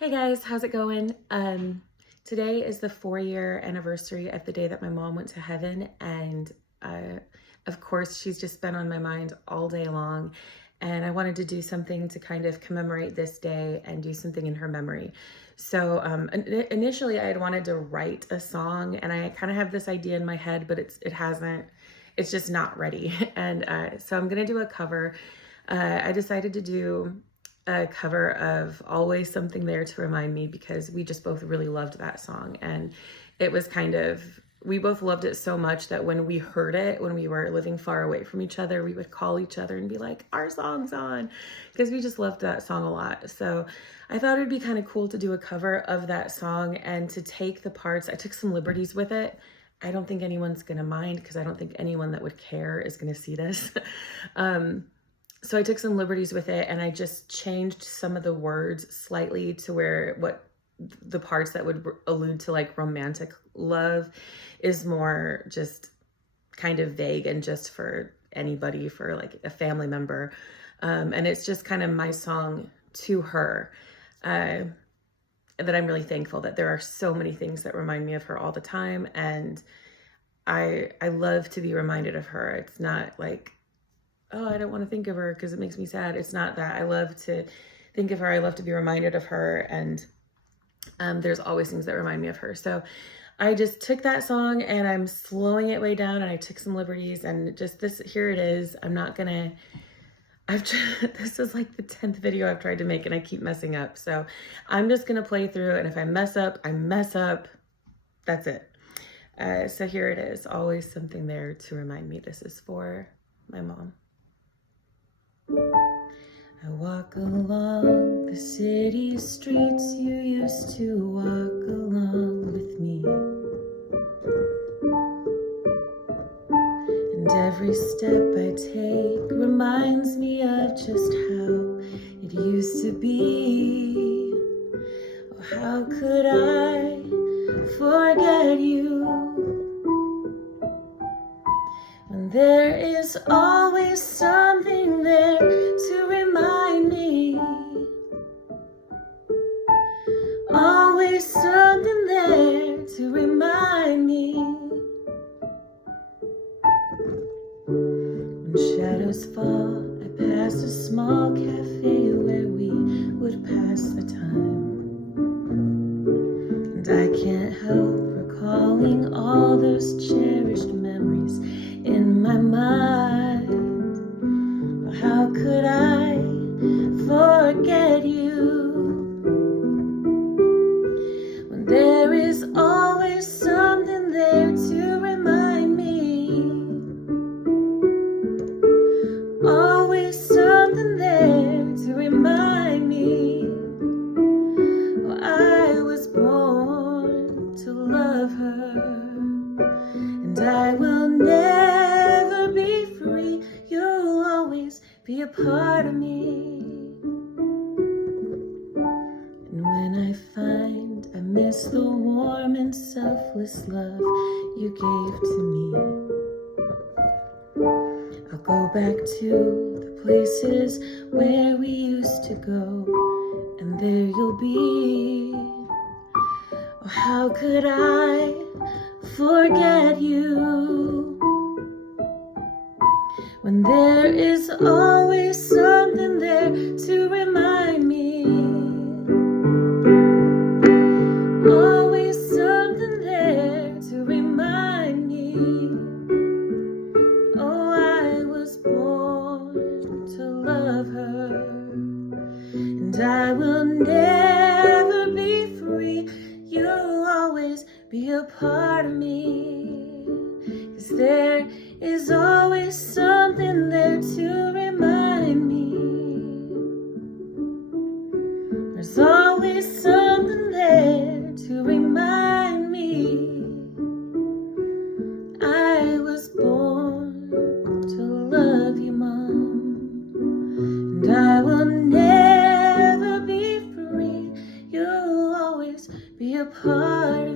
Hey guys, how's it going? Today is the 4-year anniversary of the day that my mom went to heaven, and of course, she's just been on my mind all day long. And I wanted to do something to kind of commemorate this day and do something in her memory. So initially, I had wanted to write a song, and I kind of have this idea in my head, but it's just not ready. And so I'm gonna do a cover. I decided to do a cover of Always Something There to Remind Me because we just both really loved that song. And it was we both loved it so much that when we heard it, when we were living far away from each other, we would call each other and be like, our song's on, because we just loved that song a lot. So I thought it'd be kind of cool to do a cover of that song and to take the parts. I took some liberties with it. I don't think anyone's gonna mind because I don't think anyone that would care is gonna see this. So I took some liberties with it, and I just changed some of the words slightly to where the parts that would allude to like romantic love is more just kind of vague and just for anybody, for like a family member. And it's just kind of my song to her. That I'm really thankful that there are so many things that remind me of her all the time. And I love to be reminded of her. It's not like, oh, I don't want to think of her because it makes me sad. It's not that. I love to think of her. I love to be reminded of her. And there's always things that remind me of her. So I just took that song and I'm slowing it way down, and I took some liberties, and just here it is. This is like the 10th video I've tried to make and I keep messing up. So I'm just going to play through, and if I mess up, I mess up. That's it. So here it is. Always Something There to Remind Me. This is for my mom. I walk along the city streets you used to walk along with me, and every step I take reminds me of just how it used to be. Oh, how could I forget you when there is always something there to remind me? Always something there to remind me. When shadows fall, I pass a small cafe where we would pass the time, and I can't help recalling all those cherished memories in my mind. How could I forget you when there is always something there to remind me? Always something there to remind me. Oh, I was born to love her, and I will never be free. You'll always be a part of me. And when I find I miss the warm and selfless love you gave to me, I'll go back to the places where we used to go, and there you'll be. Oh, how could I forget you when there is always something there to remind me? Always something there to remind me. Oh, I was born to love her, and I will never be free. You'll always be a part of me, 'cause there is always something there to remind me. There's always something there to remind me. I was born to love you, Mom, and I will never be free. You'll always be a part